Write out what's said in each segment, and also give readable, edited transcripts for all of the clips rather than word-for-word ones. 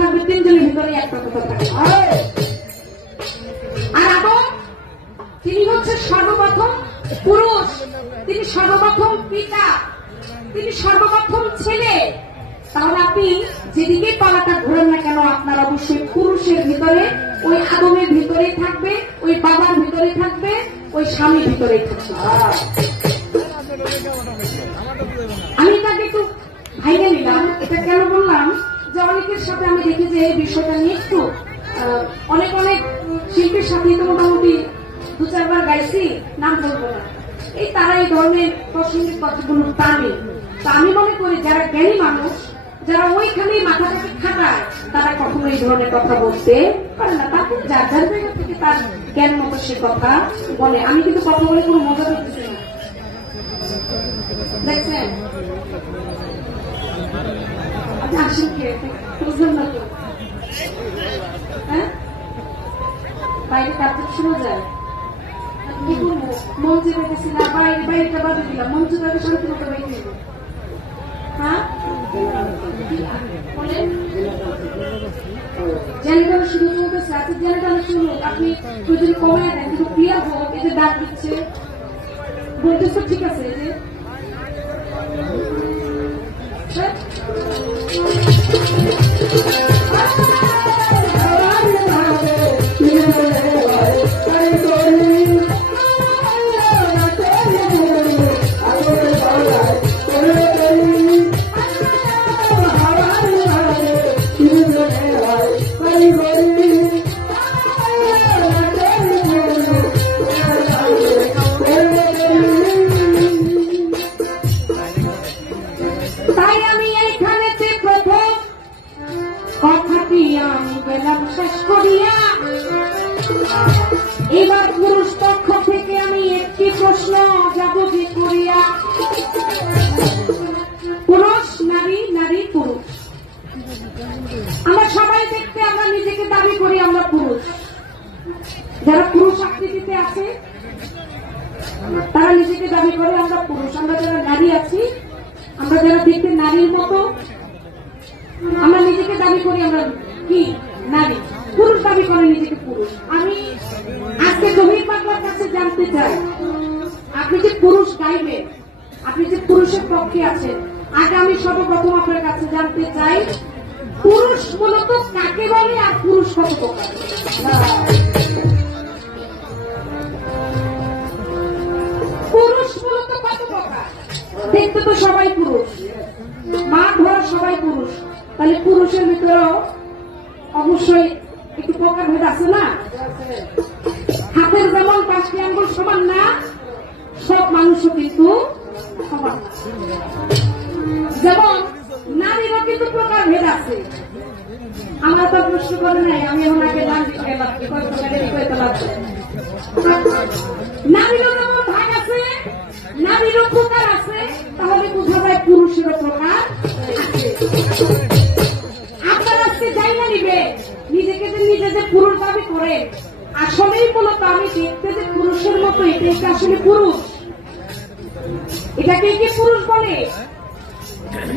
থাকবে, তিনজনের ভিতরে একটা কথা থাকবে। আর আদম তিনি হচ্ছে সর্বপ্রথম পুরুষ, তিনি সর্বপ্রথম পিতা, তিনি সর্বপ্রথম ছেলে। তাহলে আপনি যেদিকে পালাটা ঘোরেন না কেন, আপনার অবশ্যই পুরুষের ভিতরে ওই আদমের ভিতরেই থাকবে, ওই বাবার ভিতরেই থাকবে, ওই স্বামীর ভিতরেই থাকবে। আমি তাকে একটু ভাইয়া নিলাম। এটা কেন বললাম যে অনেকের সাথে আমি দেখি যে এই বিষয়টা নিয়ে একটু অনেক অনেক শিল্পীর সাথে তো মোটামুটি 2-4 বার গাইছি, নাম বলবো না, এই তারা এই ধরনের প্রসঙ্গিক কথাগুলো টানে। তা আমি মনে করি যারা জ্ঞানী মানুষ, যারা ওইখানেই মাথাটাকে খাটায়, তারা কখনো এই ধরনের কথা বলতে পারে না। তাকে যার যার জায়গা থেকে তার জ্ঞান মতো সে কথা বলে। আমি কিন্তু কথা বলে কোনো মজা করতেছি না, দেখছেন? আপনি আসেন কে বুঝলেন না তো? হ্যাঁ, বাইরে কাজ শোনা যায়, কি করবো? মঞ্চে বেঁধেছি না, বাইরে বাইরেটা বাদে দিলাম, মঞ্চে তাকে শান্তি মতো বেঁধে দেবো। হ্যাঁ, জেনারেটর শুরু চলতেছে। আচ্ছা, জেনারেটর শুরু, আপনি যদি কমায় দেন, কিন্তু ক্লিয়ার হোক। এই যে ডাক দিচ্ছে বলতেছে, ঠিক আছে। এই যে এবার পুরুষ পক্ষ থেকে আমি একটি প্রশ্ন যাবতীয় করিয়া, পুরুষ নারী, নারী পুরুষ, আমরা সবাই দেখতে আমরা নিজেকে দাবি করি আমরা পুরুষ। যারা পুরুষ আকৃতিতে আছে তারা নিজেকে দাবি করে আমরা পুরুষ। আমরা যারা নারী আছি, আমরা যারা দেখতে নারীর মতো, আমরা নিজেকে দাবি করি আমরা কি নারী। পুরুষ দাবি করে নিজেকে পুরুষ। আমি আজকে জহির পাগলার কাছে জানতে চাই, আপনি যে পুরুষ গাইবেন, আপনি যে পুরুষের পক্ষে আছেন, আগে আমি সর্বপ্রথম আপনার কাছে জানতে চাই পুরুষ মূলত কাকে বলে আর পুরুষ কত প্রকার? পুরুষ মূলত কত প্রকার? দেখতে তো সবাই পুরুষ, মা ধরা সবাই পুরুষ, তাহলে পুরুষের ভিতরেও অবশ্যই একটু প্রকার ভেদ আছে না? হাতের যেমন 5টি আঙ্গুল সমান না, সব মানুষও কিন্তু সমান না। যেমন নারীরও কিন্তু প্রকার ভেদ আছে। আমরা তো প্রশ্ন করে নাই, আমি ওনাকে নাম দিতে লাগবে, নারীরও যেমন ভাগ আছে, নারীরও প্রকার আছে, তাহলে বোঝা যায় পুরুষেরও প্রকার আছে। আপনার আজকে জায়গা নিবে নিজেকে যে নিজে যে পুরুষ দাবি করে, আসলেই মূলত আমি দেখতে যে পুরুষের মতো, এটাই আসলে পুরুষ? এটাকে কি পুরুষ বলে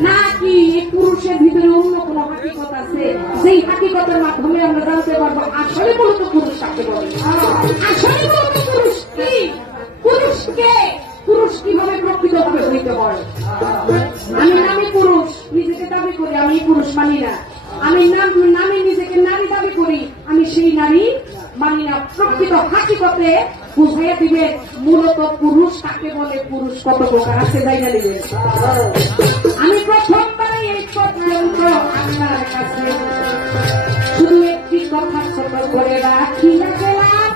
নাকি এই পুরুষের ভিতরে অন্য কোন হাকিকত আছে, যেই হাকিকতের মাধ্যমে আমরা জানতে পারবো আসলে মূলত পুরুষ কাকে বলে? আসলে মূলত পুরুষ কি? পুরুষকে পুরুষ কিভাবে প্রকৃতভাবে হইতে পারে? আমি পুরুষ নিজেকে দাবি করি, আমি পুরুষ মানি না। আমি নামে নিজেকে নারী দাবি করি, আমি সেই নারী মানি না। প্রকৃত হাকিকতে বুঝিয়ে দিবে মূলত পুরুষ কাকে বলে, পুরুষ কত প্রকার আছে, জায়গা দিবে। আমি প্রথমবার এই পর্যন্ত আপনার কাছে শুধু একটি কথা ছোট করে রাখিয়া গেলাম,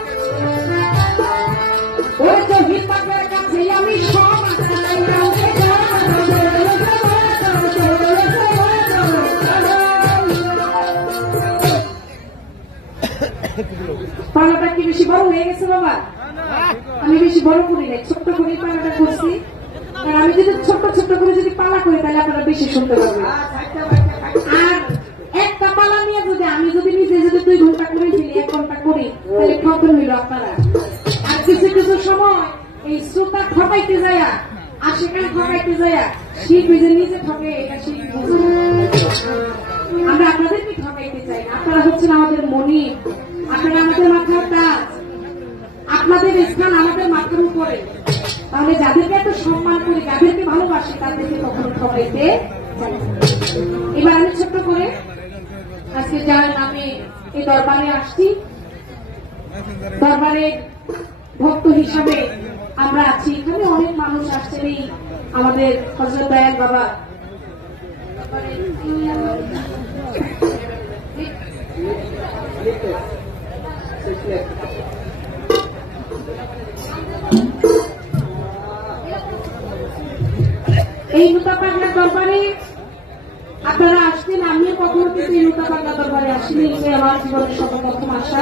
ওই জহির পাগলার কাছে আমি সব পালাটা কি বেশি বড় হয়ে গেছে বাবা? আমি বেশি বড় করি নাই, ছোট্ট করে পালাটা করছি। আর আমি যদি ছোট্ট ছোট্ট করে যদি পালা করি, তাহলে আপনারা বেশি শুনতে পারবেন। আর একটা পালা নিয়ে আমি যদি নিজে যদি 2 ঘন্টা করে ফেলি, 1 ঘন্টা করি, তাহলে ঠকন হইল আপনারা। আর কিছু কিছু সময় এই শ্রোতা ঠকাইতে যায়, আশেখান ঠকাইতে যায়, শিল্পী যে নিজে ঠকে, এটা শিল্পী বুঝে। আমরা আপনাদেরকে ঠকাইতে করি, যাদেরকে ভালোবাসি তাদেরকে কখনো ঠকাইতে চাই না। এবার আমি ছোট্ট করে আজকে যার নামে এই দরবারে আসছি, দরবারে ভক্ত হিসাবে আমরা আছি। এখানে অনেক মানুষ আসছেন, এই আমাদের হযরত দয়াল বাবা এই লুতা পাগলা দরবারে আপনারা আসছেন। আমিও কখনো কিন্তু এই লুতা পাগলা দরবারে আসিনি, আমার জীবনের সর্বপ্রথম আসা।